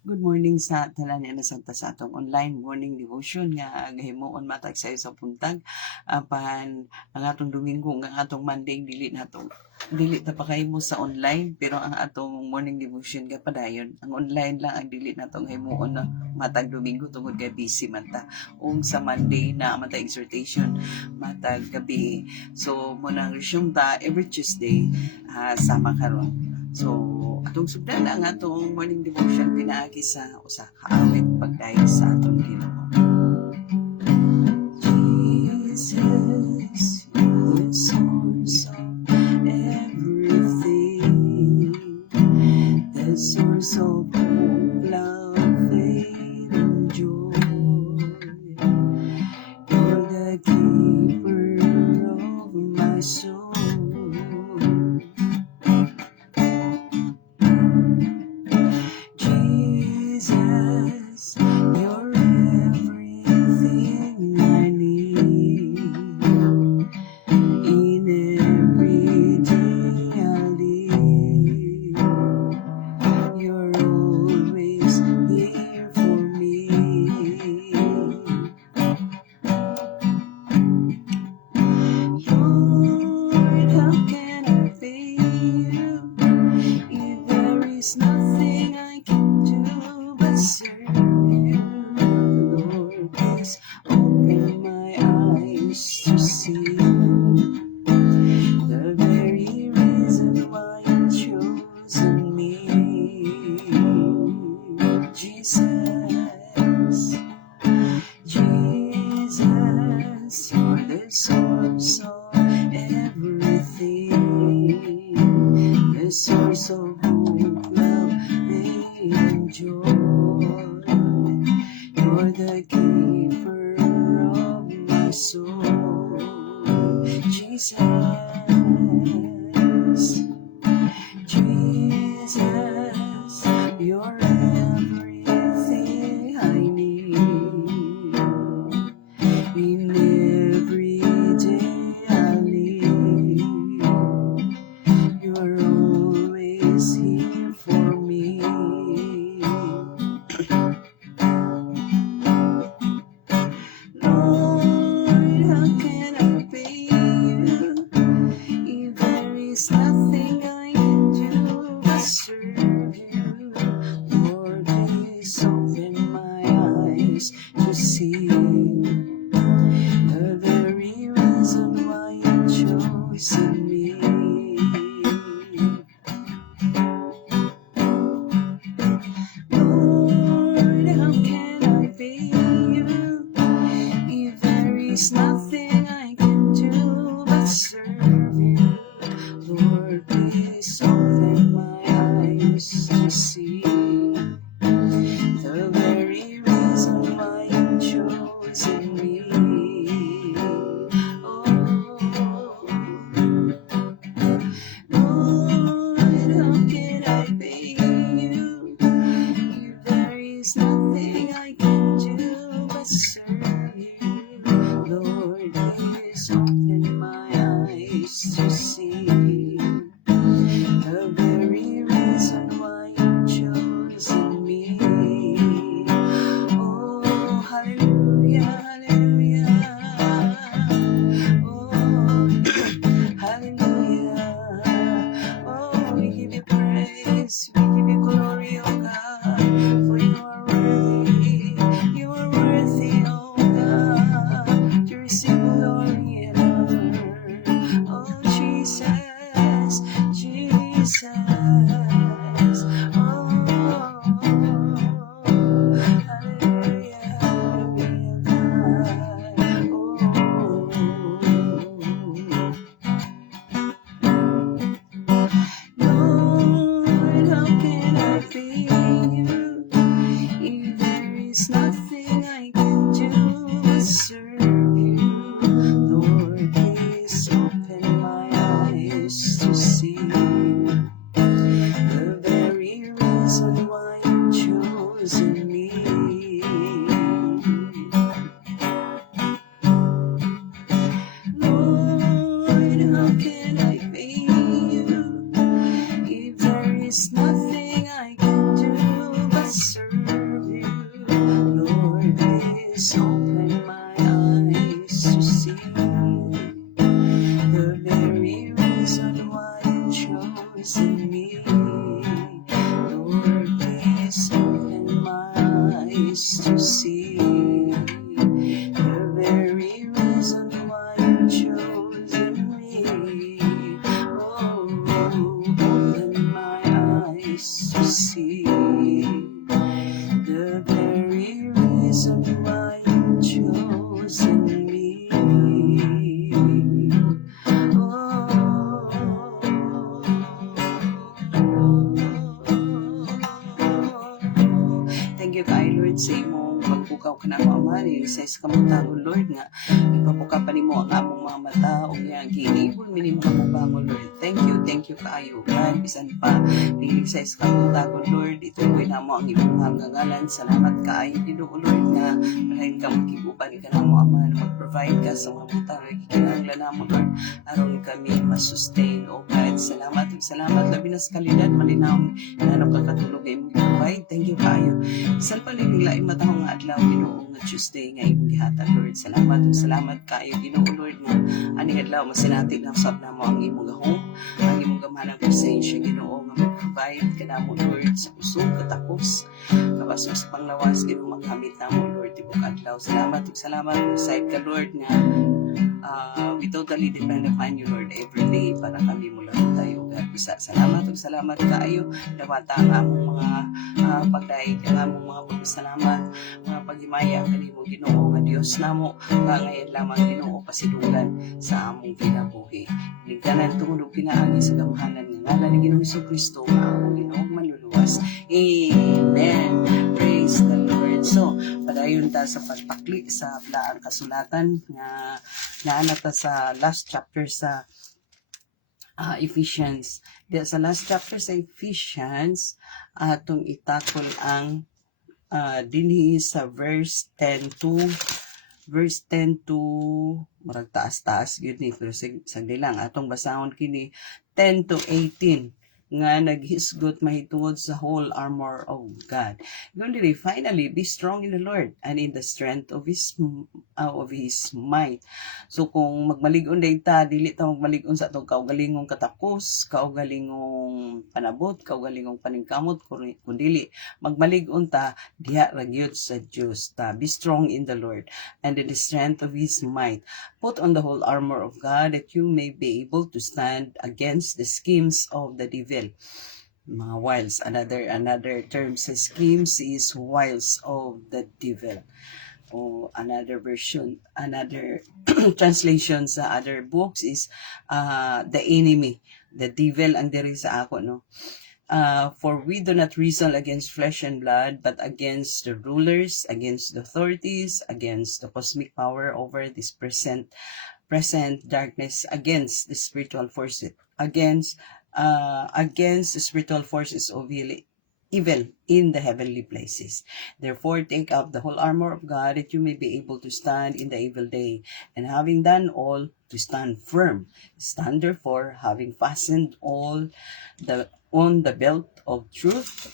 Good morning sa tanan na santa sa atong online morning devotion nga gahimuon matag sayo sa puntag apan ang atong Domingo nga atong Monday dili ta pa kahimo sa online pero ang atong morning devotion ga padayon ang online lang ang dili natong himuon na matag Domingo tungod kay busy man ta sa Monday na matag exhortation matag gabi so mo nang resume ta every Tuesday sama karon. So, atong sugdan ang atong morning devotion pinaagi sa usa ka awit pagdayeg sa atong Ginoo. Jesus, you're the source of everything, the source of hope, love, faith, and joy. You're the keeper of my soul. Jesus, you're everything I need. In every day I live, you're always here for me. Lord, how can I pay you if there is nothing I can do but serve you? Lord, please open my eyes to see the very reason why you've chosen me. Jesus, Jesus, you're the source of everything, the source of hope, love, faith, and joy. You're the keeper of my soul. Jesus, Jesus, you're everything I need. In every day I live, you're always here for me. Lord, how can I pay you if there is nothing I can do but serve you? Lord, please open my eyes to see the very reason why you chosen me. Lord, how can I pay you if there is nothing I can do but serve you? Lord, please open my eyes to see the very reason why you chosen me. Oh, Lord, how can I pay you if there is nothing I can do but serve you? Lord, please open my eyes to see the very reason why you chosen me. thank you kay Lord sa imong pagbukaw ka na mo amari sa kamuntagon Lord nga ipabuka pa nimo ang among mga mata o nga giibol minimo ka bangon Lord. Thank you kaayo God bisan pa dili sa kamuntagon Lord ituloy na mo ang imong hangangalan. Salamat kaayo Ginoo Lord nga lain ka magiguban ka na mo ama mag-provide ka sa mga mata nga gikinahanglan namo Lord aron kami masustain o God. Salamat labi na sa kalidad malinaw na kakatulog ay mong provide. Thank you kaayo. Isal pa rin nila matahong nga adlaw Ginoo nga Tuesday nga imong gihatag Lord. Salamat kaayo Ginoo Lord nga aning adlaw masinati na usab namo ang imong gahom, ang imong gamanang presensya Ginoo nga mag-provide kanamo Lord sa kusog katapos kabasog sa panglawas Ginoo maghamit namo Lord tibok adlaw. Salamat side ka Lord nga we totally depend upon you Lord every day para kami mula tayo God. Bisa salamat kaayo dawata ang among mga pagdaig ang among mga pagpasalamat mga paghimaya kanimo Ginoo nga Dios namo nga ngayon lamang Ginoo pasidugan sa among kinabuhi ligtanan tungod og pinaagi sa gamhanan nga ngalan ni Ginoong Jesucristo nga among Ginoo manluluwas. Amen. Praise the Lord. So padayon ta sa pagpakli sa balaang kasulatan nga naana ta sa last chapter sa Ephesians. Sa last chapter sa Ephesians, atong itakol ang dinhi sa verse 10 to marag taas-taas yun ni pero sagdi lang atong basahon kini 10 to 18 nga naghisgot mahitungod sa whole armor of God. Kundi finally be strong in the Lord and in the strength of His might. So kung magmalig-on dayta dili ta magmalig-on sa atong kaugalingong katapos, kaugalingong panabot, kaugalingong paningkamot kundi magmalig-on ta diha ra gyud sa Dios ta. Be strong in the Lord and in the strength of His might. Put on the whole armor of God that you may be able to stand against the schemes of the devil. Mga wiles, another term sa schemes is wiles of the devil. O another version, another translation sa other books is the enemy, the devil ang diri sa ako no. For we do not wrestle against flesh and blood, but against the rulers, against the authorities, against the cosmic power over this present darkness, against the spiritual forces, against the spiritual forces of evil in the heavenly places. Therefore, take up the whole armor of God that you may be able to stand in the evil day, and having done all, to stand firm. Stand therefore, having fastened on the belt of truth,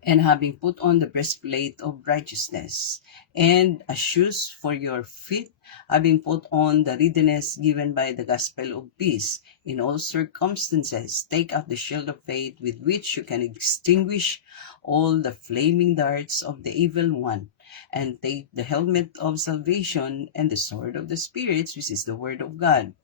and having put on the breastplate of righteousness, and as shoes for your feet, having put on the readiness given by the gospel of peace. In all circumstances, take up the shield of faith with which you can extinguish all the flaming darts of the evil one, and take the helmet of salvation and the sword of the Spirit, which is the word of God,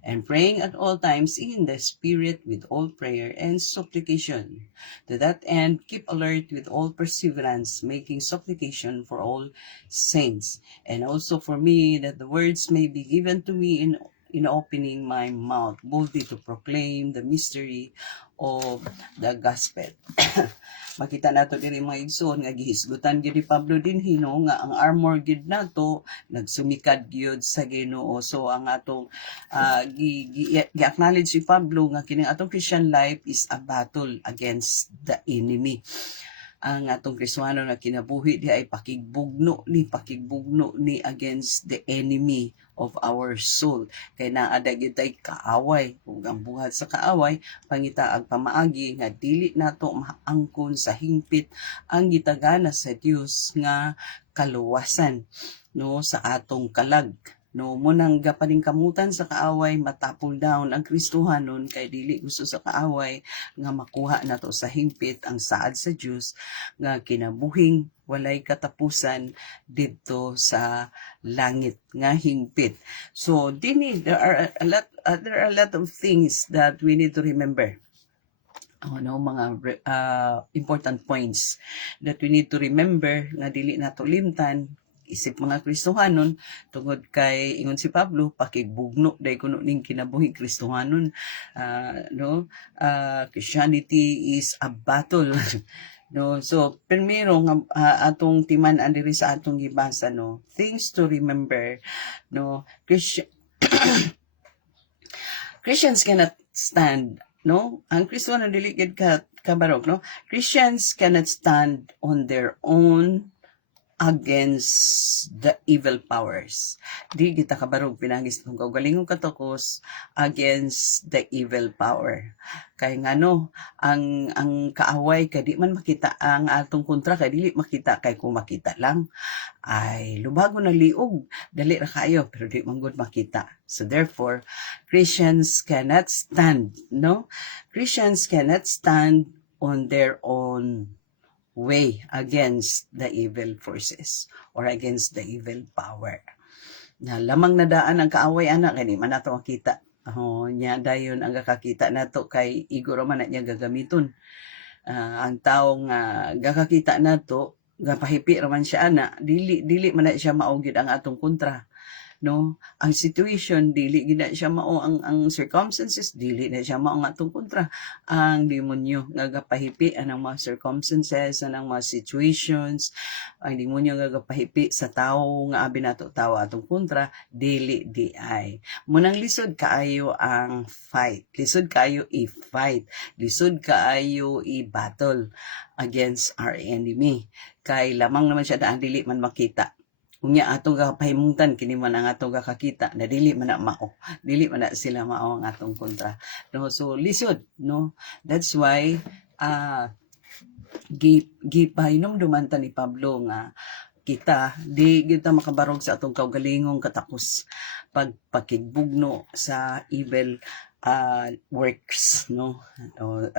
and praying at all times in the Spirit with all prayer and supplication. To that end, keep alert with all perseverance, making supplication for all saints, and also for me, that the words may be given to me in opening my mouth boldly to proclaim the mystery of the gospel. Makita nato diri mga igsoon nga gihisgutan gyud ni Pablo dinhi no nga ang armor gyud nato nagsumikad gyud sa Ginoo. So ang atong gi-acknowledge si Pablo nga kining atong Christian life is a battle against the enemy. Ang atong Kristiyano na kinabuhi di ay pakigbugno ni against the enemy of our soul. Kay naada gyud tay kaaway, ug ang buhat sa kaaway pangita ag pamaagi nga dili nato maangkon sa hingpit ang gitagana sa Dios nga kaluwasan no sa atong kalag. No, munang gapaningkamutan sa kaaway, matapol down ang Kristohanon kay dili gusto sa kaaway nga makuha nato sa hingpit ang saad sa Dios nga kinabuhing walay katapusan didto sa langit nga hingpit. So there are a lot of things that we need to remember. Mga important points that we need to remember nga dili nato limtan isip mga Kristohanon tungod kay ingon si Pablo pakigbugno day kuno ning kinabuhi Kristohanon. Christianity is a battle No, so primero nga atong timan-an diri sa atong gibasa no, things to remember no, Christians cannot stand no, ang Kristo na dili gid ka kabarog no, Christians cannot stand on their own against the evil powers. Di kita kabarog pinagis ng kaugalingong katukos against the evil power. Kay ngano ang kaaway kay di man makita ang atong kontra kay dili makita kay kung makita lang ay lubago na liog dali ra kayo pero di man gud makita. So therefore Christians cannot stand no. Christians cannot stand on their own way against the evil forces or against the evil power. Na lamang nadaan ang kaaway anak kay di man nato makita. Nya dayon ang gakakita nato kay iguro man na niya gagamiton. Ang taong gakakita nato gapahipi ra man siya ana dili man na siya maugid ang atong kontra. No, ang situation dili gid siya mao ang circumstances dili na siya mao nga atong kontra. Ang demonyo nga gapahipi anang mga circumstances anang mga situations ang demonyo nga gapahipi sa tawo nga abi nato tawo atong kontra dili di ay munang lisod kaayo ang fight, lisod kaayo i-fight, lisod kaayo i-battle against our enemy kay lamang naman siya daan dili man makita. Unya atong gapahimungtan kini man ang atong gakakita na dili man na mao, dili man na sila mao ang atong kontra. No, so lisod no, that's why gipahinom dumanta ni Pablo nga kita di kita makabarog sa atong kaugalingong katapos pagpakigbugno sa evil works no,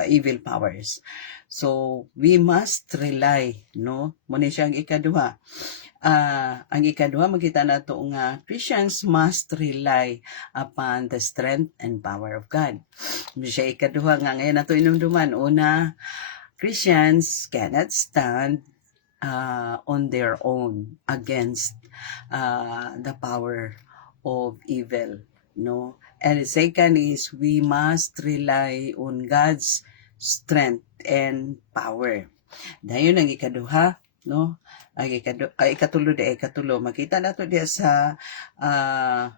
evil powers. So we must rely no, mo ni siyang ikaduha. Ang ikaduha makita nato nga Christians must rely upon the strength and power of God. Siya ikaduha nga ngayon nato inumduman. Una, Christians cannot stand on their own against the power of evil, no? And the second is we must rely on God's strength and power. Dayon ang ikaduha, no? Ay ikatulo makita nato diya sa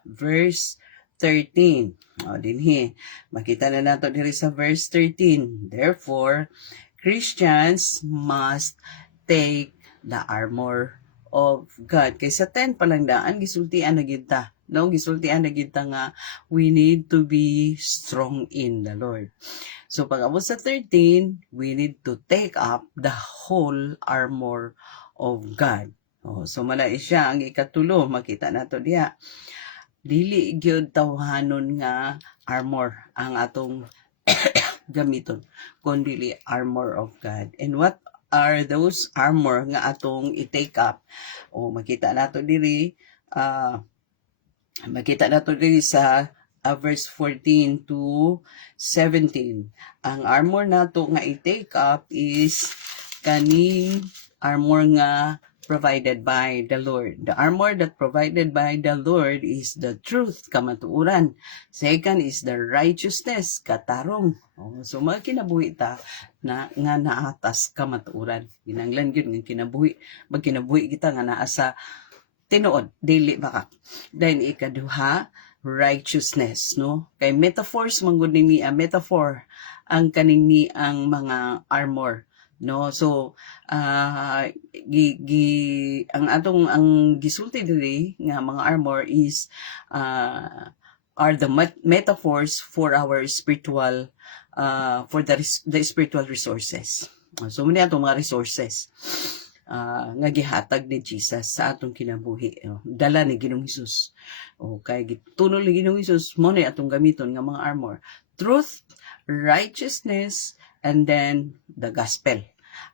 verse 13. Dinhi makita na nato diri sa verse 13. Therefore Christians must take the armor of God. Kay sa 10 pa lang daan gisultian na gid ta. No, gisultian na gid ta nga we need to be strong in the Lord. So pag-abot sa 13, we need to take up the whole armor of God. So malay siya ang ikatulo, makita nato diha. Dili gyud tawhanon nga armor ang atong gamiton, kundi armor of God. And what are those armor nga atong i-take up? Makita nato diri sa verse 14 to 17. Ang armor nato nga i-take up is kaning armor nga provided by the Lord. The armor that provided by the Lord is the truth, kamatuuran. Second is the righteousness, katarong. So magkinabuhi ta na nga naatas kamatuuran. Ginanglan gyud nga kinabuhi. Magkinabuhi kita nga naa sa tinuod, dili baka. Then ikaduha, righteousness, no? Kay metaphors manggod ni metaphor ang kaning ni ang mga armor, no? So ang gisulti diri nga mga armor is are the metaphors for our spiritual for the spiritual resources. So muna atong mga resources nga gihatag ni Jesus sa atong kinabuhi. Dala ni Ginoong Hesus. Kay gitunol ni Ginoong Hesus mo na atong gamiton nga mga armor. Truth, righteousness, and then the gospel.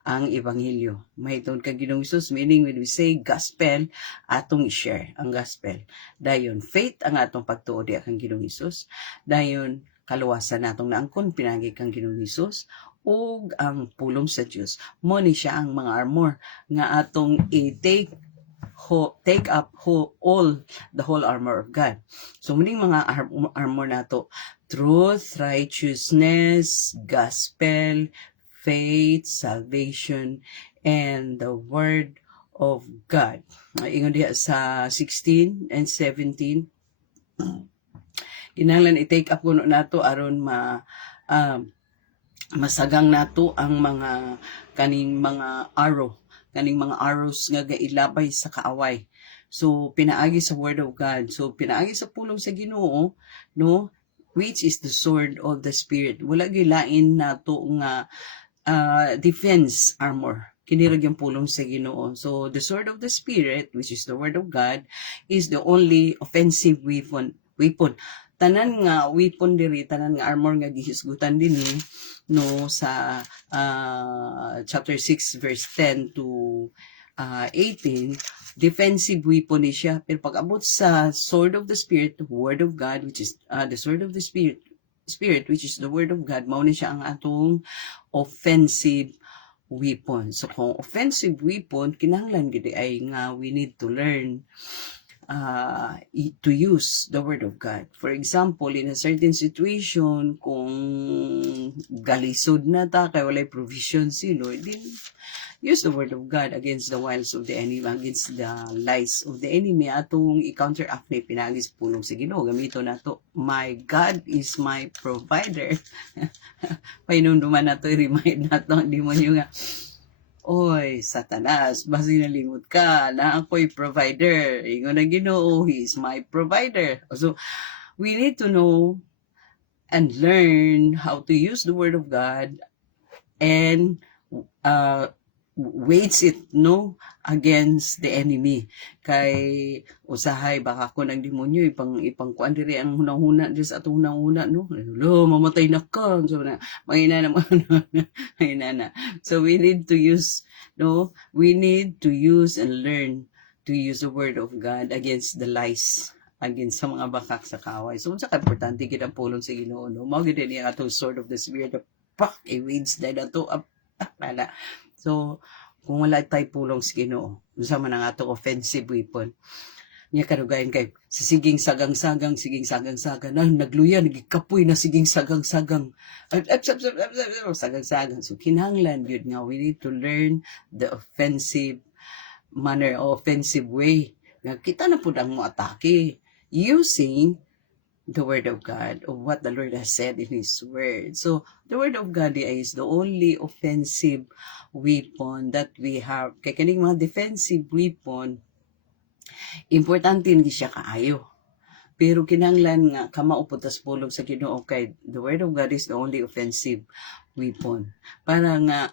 Ang ebanghelyo. Mahitod ka Ginoong Hesus, meaning when we say gospel, atong i-share ang gospel. Dayon faith ang atong pagtuo di kang Ginoong Hesus. Dayon kaluwasan natong naangkon pinagi kang Ginoong Hesus ug ang pulong sa Dios. Mo ni siya ang mga armor nga atong i-take up the whole armor of God. So muning mga armor nato, truth, righteousness, gospel, faith, salvation, and the word of God. Ingon diha sa 16 and 17. Kinahanglan i-take up kuno nato aron masagang nato ang mga kaning mga arrows nga gailabay sa kaaway. So pinaagi sa word of God. So pinaagi sa pulong sa Ginoo, no? Which is the sword of the spirit. Wala gilain nato nga defense armor. Kinirag yung pulong sa Ginoo. So the sword of the spirit, which is the word of God, is the only offensive weapon. Tanan nga weapon diri, tanan nga armor nga gihisgutan dinhi no sa chapter 6 verse 10 to 18, defensive weapon ni siya. Pero pag abot sa sword of the spirit, the word of God, which is the sword of the spirit which is the word of God, mao ni siya ang atong offensive weapon. So kung offensive weapon, kinahanglan gid ay nga we need to learn to use the word of God. For example, in a certain situation, kung galisod na ta, kay walay provision si Lord, then use the word of God against the wiles of the enemy, against the lies of the enemy. Atong i-counteract ni pinagis pulong sa Ginoo. Gamito na to, my God is my provider. Painunduman na to, i-remind na to, hindi mo nyo nga, oy, Satanas, basi nalimot ka na ako'y provider. Ingon na Ginoo, He is my provider. So, we need to know and learn how to use the word of God and wage it, no, against the enemy. Kay usahay baka ko ng demonyo ipang kuan diri ang hunahuna diri sa atong hunahuna, no. Lo, mamatay na ka. So na mahina na mahina na. So we need to use, no, we need to use and learn to use the word of God against the lies, against sa mga bakak sa kaaway. So unsa ka importante gid ang pulong sa Ginoo, no. Mao gid ni atong sword of the spirit, pak i-wage na to nana. So, kung wala tayo pulong sa Ginoo, unsa man ang atong offensive weapon, niya kadugayan kay sa siging sagang-sagang, nagluya, nagikapoy na siging sagang-sagang. Sagang-sagang. So, kinahanglan yun nga, we need to learn the offensive manner or offensive way. Nga, kita na po ang mo atake using the word of God, of what the Lord has said in His word. So, the word of God is the only offensive weapon that we have. Kaya kaning mga defensive weapon, importante hindi siya kaayo. Pero kinanglan nga, kamauputas pulong sa Ginoo kay the word of God is the only offensive weapon. Para nga,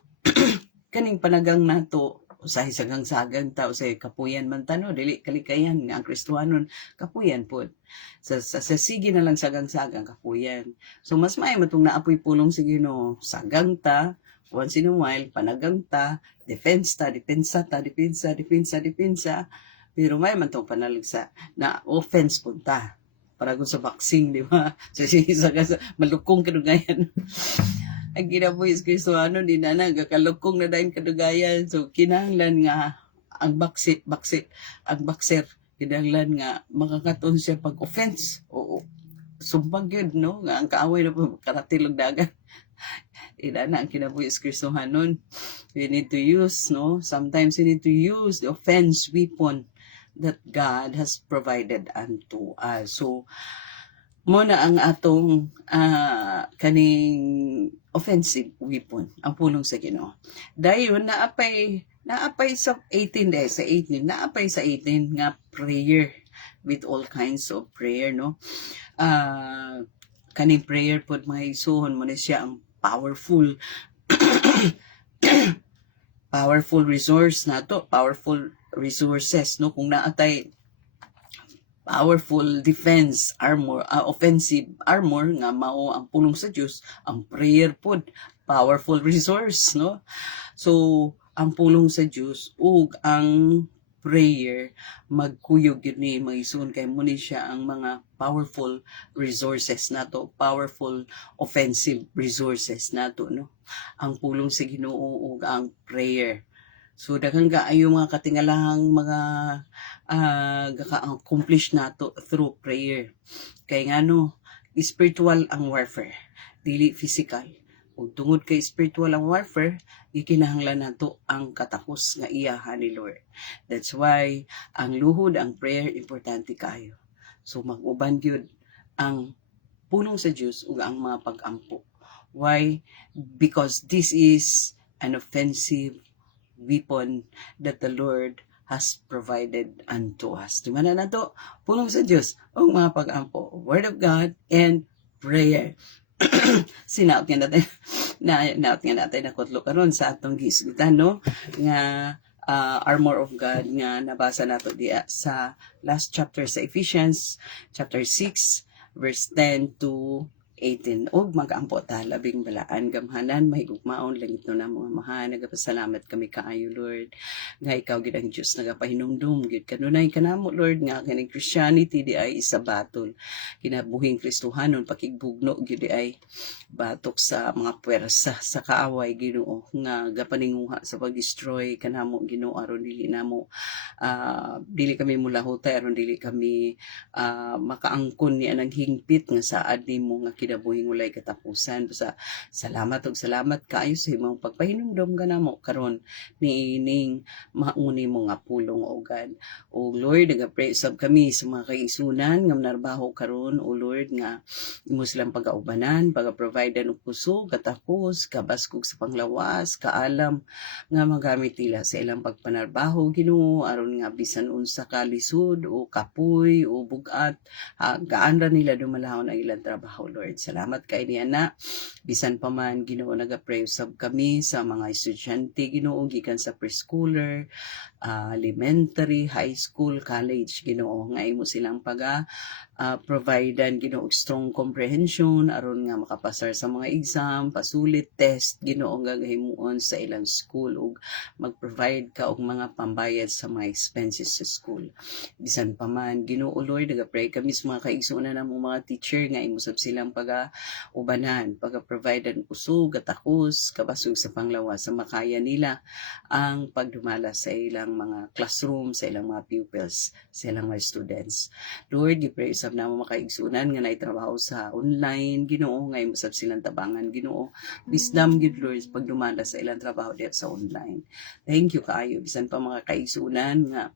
kaning panagang nato, usahay sagang-sagang ta, usahay kapuyan man tano, dili kalikayan nga ang Kristohanon, kapuyan po. Sa sige na lang sagang-sagang, kapuyan. So, mas may matong naapoy pulong sa Ginoo, sagang ta, once in a while, panagang ta, depensa. Pero may man itong panalagsa na offense punta. Para kung sa boxing, di ba? So, malukong kadugayan. Ang ginabuhi sa Kristohanon, di na gakalukong na dahil kadugayan. So, kinahanglan nga ang ang boxer, kinahanglan nga makakaton siya pag-offense. Oo, sumpag yun, no? Nga ang kaaway na po, karatilog dagat. Ina na ang kinabuhi sa Kristohanon. We need to use, no? Sometimes we need to use the offense weapon that God has provided unto us. So, muna ang atong kaning offensive weapon, ang pulong sa Ginoo. Dayon naapay sa 18 days, sa 18, naapay sa 18 nga prayer with all kinds of prayer, no? Kaning prayer pod mga isuhon mo na siya ang powerful powerful resource nato, powerful resources, no? Kung naatay powerful defense armor, offensive armor nga mao ang pulong sa Dios, ang prayer pod powerful resource, no? So ang pulong sa Dios ug ang prayer magkuyog yun ni magison kay mo ni siya ang mga powerful resources nato, powerful offensive resources nato, no? Ang pulong sa Ginoo ug ang prayer. So daghang kaayo mga katingalahang mga gaka-accomplish nato through prayer. Kay ngano, spiritual ang warfare, dili physical. ug tungod kay spiritual ang warfare, gikinahanglan nato ang katakos nga iyahan ni Lord. That's why ang luhod, ang prayer importante kayo. So mag-uban gyud ang pulong sa Dios ug ang mga pag-ampo. Why? Because this is an offensive weapon that the Lord has provided unto us. Tumana na to, pulong sa Diyos, o mga pag-ampo, Word of God, and prayer. Sinaot nga natin, naot nga natin na kutlo karon sa atong gisgutan, no? Nga armor of God nga nabasa nato diya sa last chapter sa Ephesians, chapter 6, verse 10 to 18. Og mag-ampo ta labing balaan gamhanan mahigugmaon langit no na mga mahal. Nagapasalamat kami kaayo Lord nga ikaw gid ang Dios nagapahinumdum gid kanunay kanamo Lord nga kaning Christianity di ay isa batol kinabuhing Kristohanon pakigbugno gid di ay batok sa mga puwersa sa kaaway Ginoo nga gapaninguha sa pag-destroy kanamo Ginoo aron dili namo dili kami mulahutay aron dili kami makaangkon ni anang hingpit nga saad nimo nga kinabuhing walay katapusan. Sa salamat ug salamat kaayo sa imong pagpahinumdom ganamo karon niining mauni mo nga pulong o God. O Lord, nagapray sab kami sa mga kaigsunan nga manarbaho karon o Lord nga imo silang pagaubanan, pagaprovide og kusog, katapos, kabaskog sa panglawas, kaalam nga magamit nila sa ilang pagpanarbaho Ginoo aron nga bisan unsa ka lisod o kapoy o bugat gaan ra nila dumalahon ang ilang trabaho Lord. Salamat kay niya na bisan pa man Ginoo nagapray usab kami sa mga estudyante Ginoo gikan sa preschooler, elementary, high school, college Ginoo nga imo silang providean Ginoo strong comprehension aron nga makapasar sa mga exam, pasulit test Ginoo nga gahimuon sa ilang school ug mag-provide ka og mga pambayad sa mga expenses sa school. Bisan pa man Ginoo Lord nagapray kami sa mga kaigsunan namong mga teacher nga imo sab silang ubanan, provide ng kusog, katakos, kabasog sa panglawas sa makaya nila ang pagdumala sa ilang mga classroom, sa ilang mga pupils, sa ilang mga students. Lord, gipray usab namo makaigsunan nga naitrabaho sa online Ginoo nga imo sab silang tabangan Ginoo. Wisdom gid Lord pagdumala sa ilang trabaho diha sa online. Thank you kaayo bisan pa mga kaigsunan nga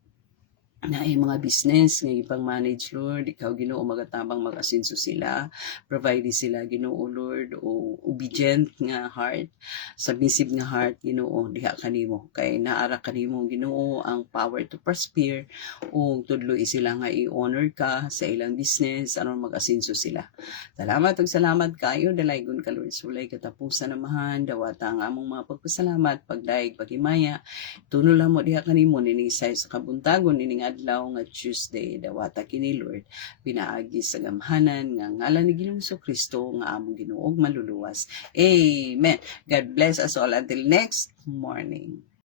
na ay mga business nga ipang manage Lord ikaw Ginoo magatabang mag-asenso sila provide sila Ginoo Lord o obedient nga heart submissive nga heart Ginoo diha kanimo kay naara kanimo Ginoo ang power to prosper ug tudloy sila nga i-honor ka sa ilang business aron mag-asenso sila. Salamat kayo dalaygon ka Lord sulay katapusan amahan dawata ang among mga pagpasalamat pagdaig paghimaya tunula mo diha kanimo ninisay sa kabuntagon nining adlaw nga Tuesday dawata kini Lord pinaagi sa gamhanan nga ngalan ni Ginoong Kristo nga among Ginoo ug maluluwas. Amen. God bless us all until next morning.